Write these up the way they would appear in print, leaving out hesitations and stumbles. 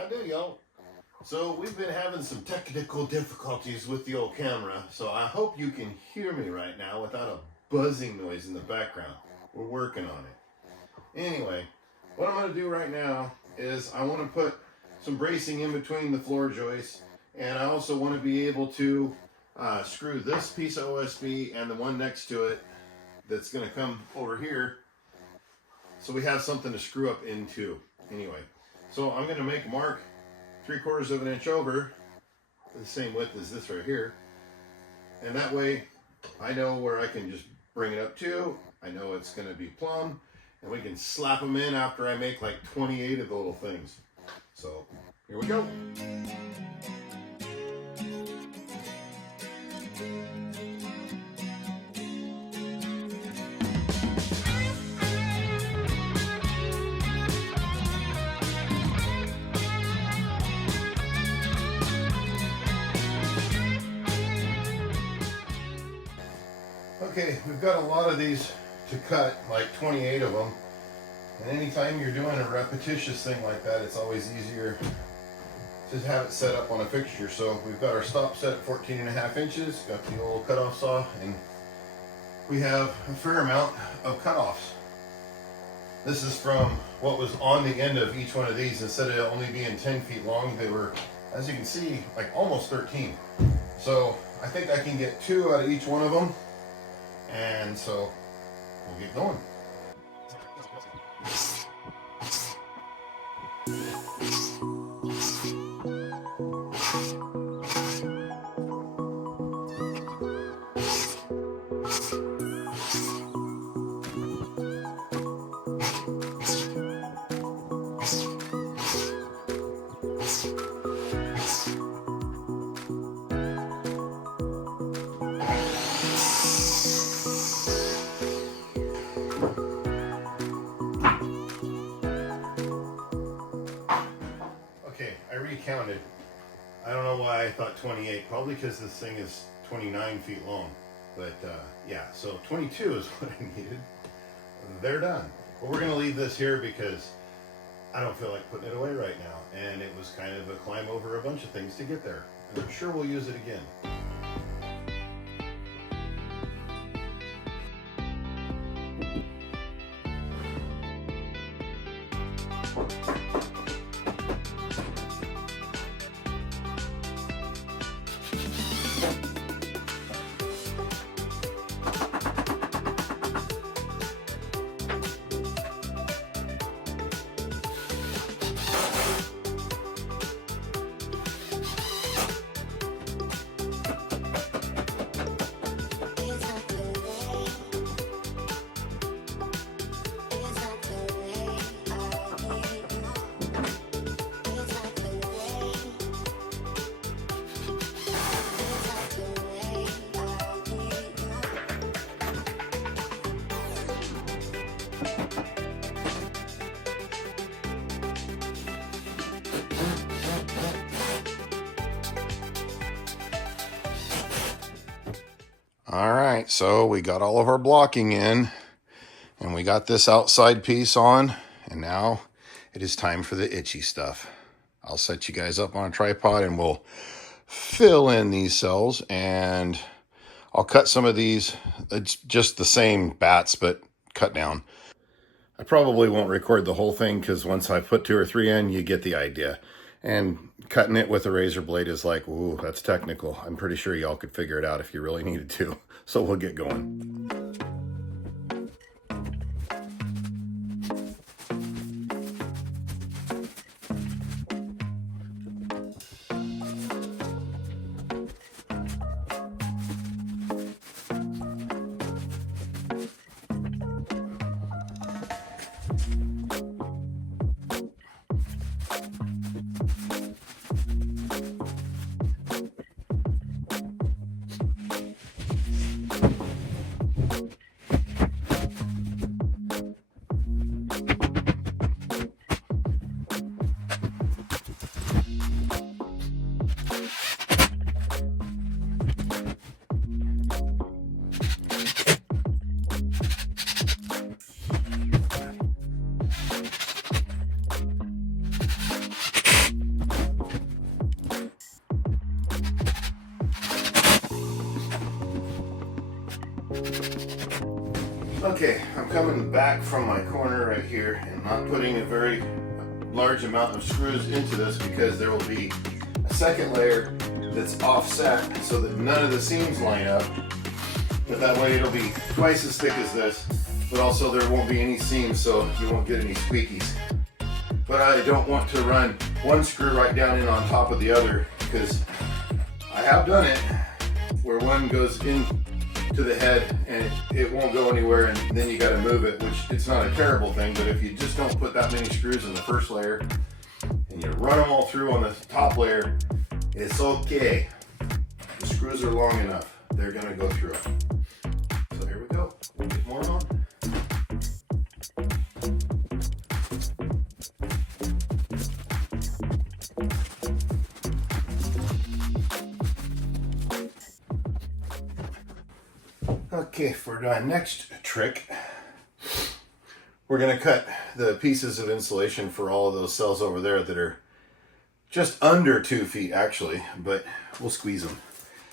I do, yo. So we've been having some technical difficulties with the old camera, so I hope you can hear me right now without a buzzing noise in the background. We're working on it. Anyway, what I'm going to do right now is I want to put some bracing in between the floor joists, and I also want to be able to screw this piece of OSB and the one next to it that's going to come over here, so we have something to screw up into. Anyway, so I'm going to make a mark 3/4 of an inch over, the same width as this right here, and that way I know where I can just bring it up to. I know it's going to be plumb, and we can slap them in after I make like 28 of the little things. So here we go. Okay, we've got a lot of these to cut, like 28 of them. And anytime you're doing a repetitious thing like that, it's always easier to have it set up on a fixture. So we've got our stop set at 14.5 inches, got the old cutoff saw, and we have a fair amount of cutoffs. This is from what was on the end of each one of these. Instead of only being 10 feet long, they were, as you can see, like almost 13. So I think I can get 2 out of each one of them. And so we'll get going. Counted. I don't know why I thought 28, probably because this thing is 29 feet long, but yeah, so 22 is what I needed. They're done, but we're gonna leave this here because I don't feel like putting it away right now, and it was kind of a climb over a bunch of things to get there, and I'm sure we'll use it again. All right, so we got all of our blocking in, and we got this outside piece on, and now it is time for the itchy stuff. I'll set you guys up on a tripod and we'll fill in these cells, and I'll cut some of these. It's just the same bats, but cut down. I probably won't record the whole thing because once I put 2 or 3 in, you get the idea. And cutting it with a razor blade is like, ooh, that's technical. I'm pretty sure y'all could figure it out if you really needed to. So we'll get going. Okay, I'm coming back from my corner right here and not putting a very large amount of screws into this because there will be a second layer that's offset so that none of the seams line up. But that way it'll be twice as thick as this, but also there won't be any seams, so you won't get any squeakies. But I don't want to run one screw right down in on top of the other, because I have done it where one goes in to the head and it won't go anywhere, and then you got to move it, which it's not a terrible thing, but if you just don't put that many screws in the first layer and you run them all through on the top layer, it's okay. The screws are long enough. They're gonna go through. So here we go. We'll get more on. Okay, for our next trick, we're going to cut the pieces of insulation for all of those cells over there that are just under 2 feet actually, but we'll squeeze them.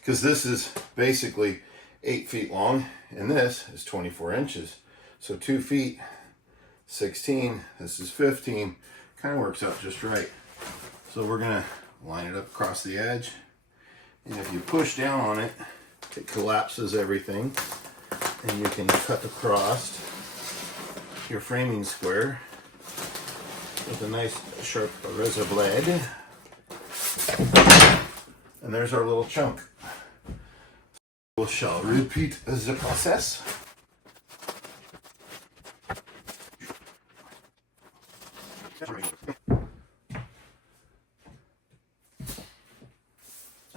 Because this is basically 8 feet long, and this is 24 inches. So 2 feet, 16, this is 15, kind of works out just right. So we're going to line it up across the edge, and if you push down on it, it collapses everything, and you can cut across your framing square with a nice sharp razor blade. And there's our little chunk. We shall repeat the process.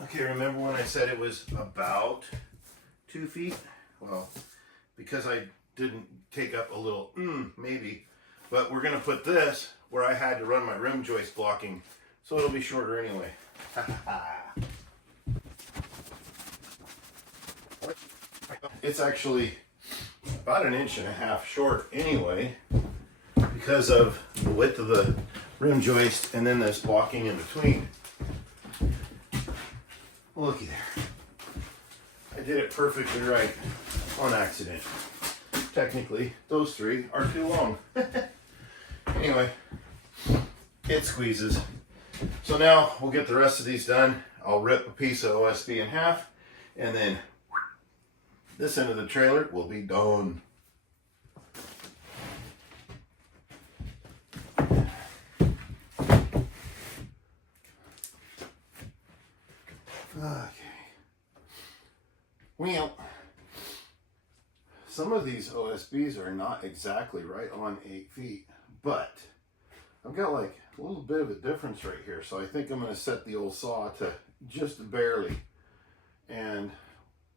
Okay, remember when I said it was about 2 feet? Well, because I didn't take up a little, maybe, but we're gonna put this where I had to run my rim joist blocking, so it'll be shorter anyway. It's actually about 1.5 inches short anyway, because of the width of the rim joist and then this blocking in between. Looky there. I did it perfectly right on accident. Technically, those three are too long. Anyway, it squeezes. So now we'll get the rest of these done. I'll rip a piece of OSB in half, and then this end of the trailer will be done. Okay. Well, some of these OSBs are not exactly right on 8 feet, but I've got like a little bit of a difference right here. So I think I'm going to set the old saw to just barely, and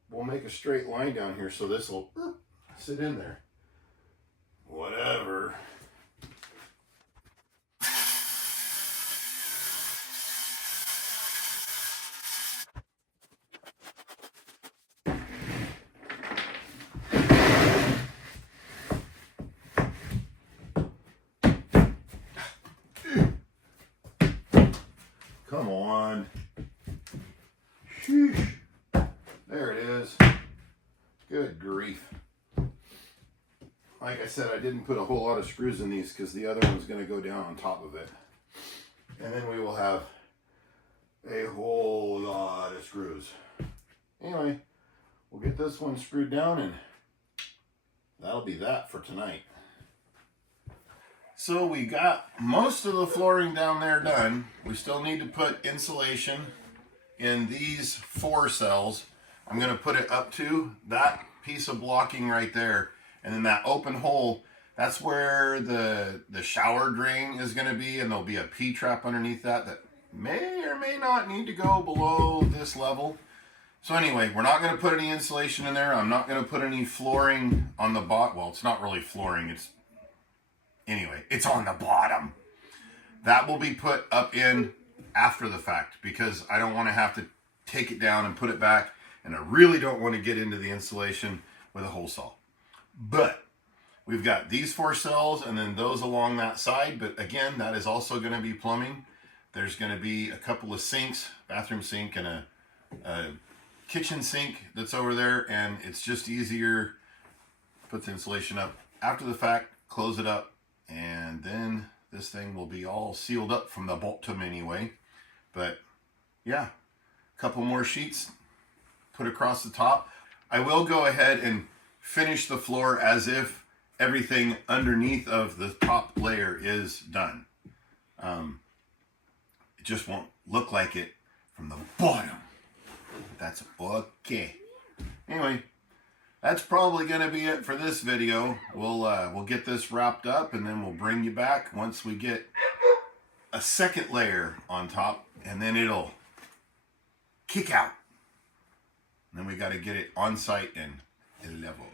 we'll make a straight line down here so this will sit in there. Whatever. Come on. Sheesh. There it is. Good grief. Like I said, I didn't put a whole lot of screws in these because the other one's going to go down on top of it. And then we will have a whole lot of screws. Anyway, we'll get this one screwed down, and that'll be that for tonight. So we got most of the flooring down there done. We still need to put insulation in these 4 cells. I'm going to put it up to that piece of blocking right there. And then that open hole, that's where the shower drain is going to be, and there'll be a P-trap underneath that that may or may not need to go below this level. So anyway, we're not going to put any insulation in there. I'm not going to put any flooring on the bottom. Well, it's not really flooring. Anyway, it's on the bottom. That will be put up in after the fact, because I don't want to have to take it down and put it back, and I really don't want to get into the insulation with a hole saw. But we've got these 4 cells and then those along that side, but again, that is also going to be plumbing. There's going to be a couple of sinks, bathroom sink and a kitchen sink that's over there, and it's just easier put the insulation up after the fact, close it up, and then this thing will be all sealed up from the bottom anyway. But yeah, a couple more sheets put across the top. I will go ahead and finish the floor as if everything underneath of the top layer is done. It just won't look like it from the bottom. That's okay. Anyway, that's probably going to be it for this video. We'll get this wrapped up, and then we'll bring you back once we get a second layer on top, and then it'll kick out. And then we got to get it on site and leveled.